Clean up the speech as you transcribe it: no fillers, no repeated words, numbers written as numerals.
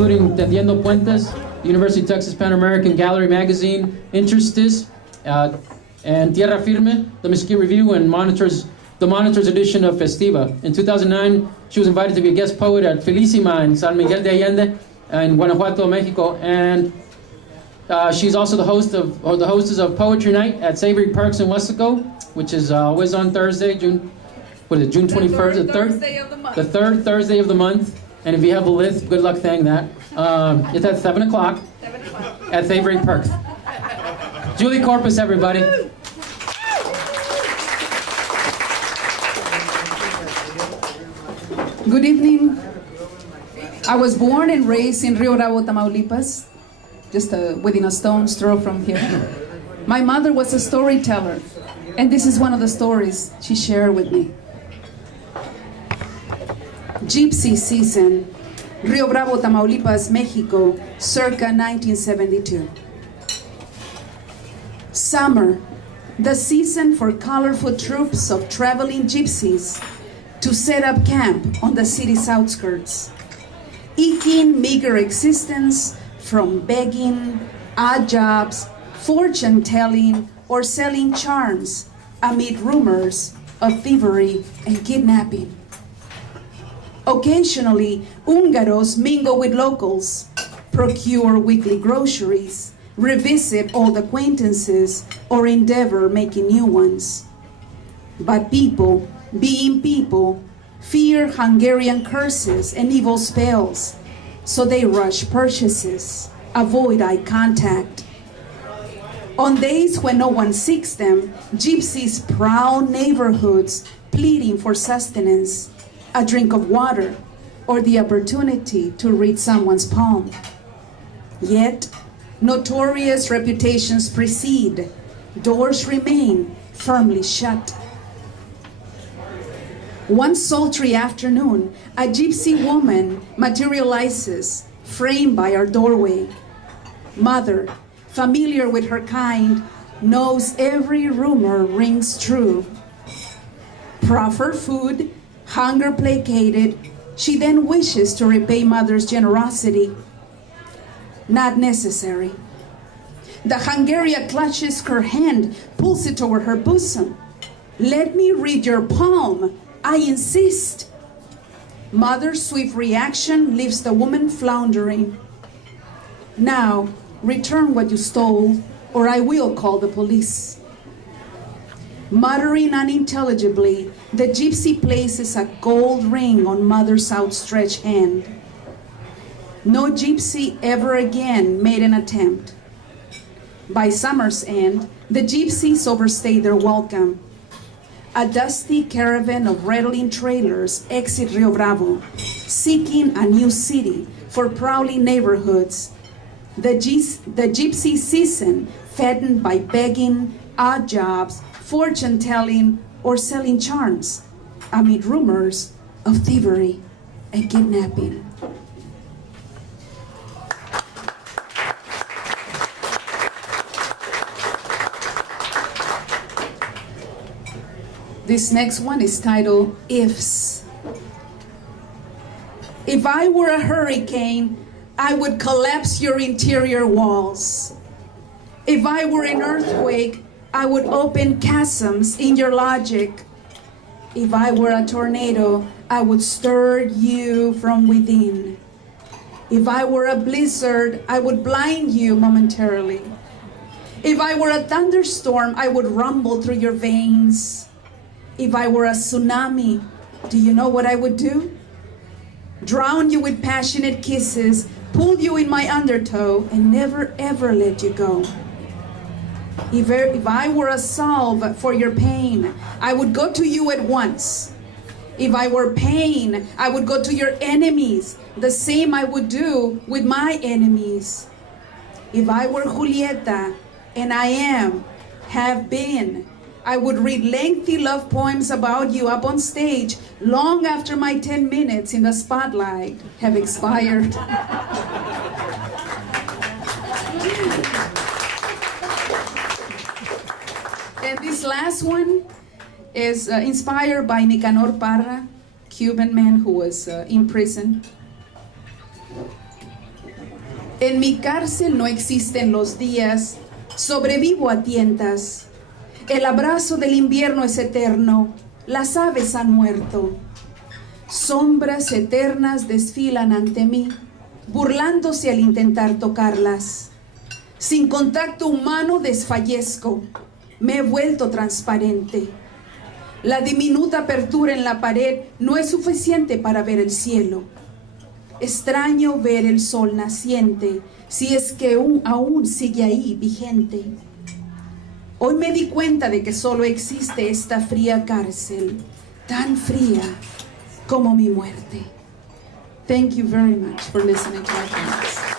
including Tendiendo Puentes, University of Texas Pan American Gallery Magazine, Interestis, and Tierra Firme, the Mesquite Review, and the Monitor's edition of Festiva. In 2009, she was invited to be a guest poet at Felicima in San Miguel de Allende in Guanajuato, Mexico, and she's also the hostess of Poetry Night at Savory Parks in Westaco, which is always on Thursday, June 21st, the third Thursday of the month. And if you have a list, good luck saying that. It's at 7 o'clock at Savory Parks. Julieta Corpus, everybody. Good evening. I was born and raised in Rio Bravo, Tamaulipas, just within a stone's throw from here. My mother was a storyteller, and this is one of the stories she shared with me. Gypsy season, Rio Bravo, Tamaulipas, Mexico, circa 1972. Summer, the season for colorful troops of traveling gypsies to set up camp on the city's outskirts, eking meager existence from begging, odd jobs, fortune-telling, or selling charms amid rumors of thievery and kidnapping. Occasionally, Húngaros mingle with locals, procure weekly groceries, revisit old acquaintances, or endeavor making new ones. But people, being people, fear Hungarian curses and evil spells, so they rush purchases, avoid eye contact. On days when no one seeks them, gypsies prowl neighborhoods pleading for sustenance, a drink of water, or the opportunity to read someone's palm. Yet, notorious reputations precede, doors remain firmly shut. One sultry afternoon, a gypsy woman materializes, framed by our doorway. Mother, familiar with her kind, knows every rumor rings true. Proffer food, hunger placated, she then wishes to repay mother's generosity. Not necessary. The Hungarian clutches her hand, pulls it toward her bosom. Let me read your palm, I insist. Mother's swift reaction leaves the woman floundering. Now, return what you stole, or I will call the police. Muttering unintelligibly, the gypsy places a gold ring on mother's outstretched hand. No gypsy ever again made an attempt. By summer's end, the gypsies overstayed their welcome. A dusty caravan of rattling trailers exit Rio Bravo, seeking a new city for prowling neighborhoods. The gypsy season, fattened by begging, odd jobs, fortune-telling, or selling charms, amid rumors of thievery and kidnapping. This next one is titled Ifs. If I were a hurricane, I would collapse your interior walls. If I were an earthquake, I would open chasms in your logic. If I were a tornado, I would stir you from within. If I were a blizzard, I would blind you momentarily. If I were a thunderstorm, I would rumble through your veins. If I were a tsunami, do you know what I would do? Drown you with passionate kisses, pull you in my undertow, and never ever let you go. If I were a salve for your pain, I would go to you at once. If I were pain, I would go to your enemies. The same I would do with my enemies. If I were Julieta, and I am, have been, I would read lengthy love poems about you up on stage long after my 10 minutes in the spotlight have expired. And this last one is inspired by Nicanor Parra, Cuban man who was in prison. En mi cárcel no existen los días, sobrevivo a tientas. El abrazo del invierno es eterno, las aves han muerto. Sombras eternas desfilan ante mí, burlándose al intentar tocarlas. Sin contacto humano desfallezco, me he vuelto transparente. La diminuta apertura en la pared no es suficiente para ver el cielo. Extraño ver el sol naciente, si es que aún sigue ahí vigente. Hoy me di cuenta de que solo existe esta fría cárcel, tan fría como mi muerte. Thank you very much for listening to my comments.